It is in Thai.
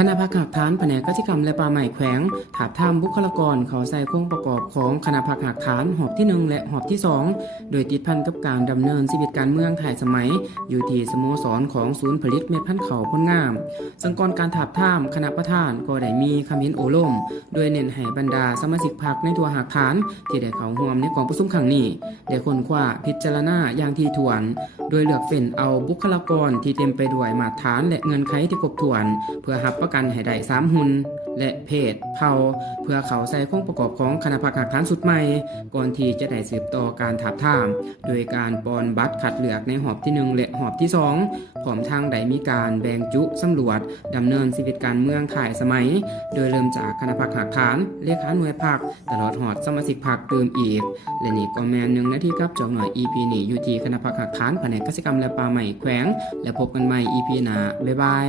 คณะพักหักฐานแผนกกสิกรรมและป่าไม้แขวงถาบทามบุคลากรเขาใส่โครงประกอบของคณะพักหักฐานหอบที่1และหอบที่2โดยติดพันกับการดำเนินชีวิตการเมืองถ่ายสมัยอยู่ที่สโมสรของศูนย์ผลิตเม็ดพันธุ์เขาพ้นงามซึ่งก่อนการถาบทามคณะประธานก็ได้มีคำเห็นโอล่มโดยเน้นให้บรรดาสมาชิกพรรคในตัวหักฐานที่ได้เข้าร่วมในกองประชุมครั้งนี้ได้ค้นคว้าพิจารณาอย่างถี่ถ้วนโดยเลือกเฟ้นเอาบุคลากรที่เต็มไปด้วยมาตรฐานและเงื่อนไขที่ครบถ้วนเพื่อรับประกันให้ได้3หุ่นและเพศเผ่าเพื่อเขาใส่โครงประกอบของคณะพักหักฐานสุดใหม่ก่อนที่จะได้สืบต่อการถาบทามโดยการปอนบัตรคัดเลือกในหอบที่1และหอบที่2พร้อมทางได้มีการแบ่งจุสำรวจดำเนินชีวิตการเมืองถ่ายสมัยโดยเริ่มจากคณะพักหักฐานเลขาหน่วยพรรคตลอดหอดสมาชิกพรรคเติมอีกและนี่ก็แม่น1นาทีครับจอกหน่อย EP นี้อยู่ที่คณะพักหักฐานแผนกกสิกรรมและป่าไม้แขวงและพบกันใหม่ EP หน้าบ๊ายบาย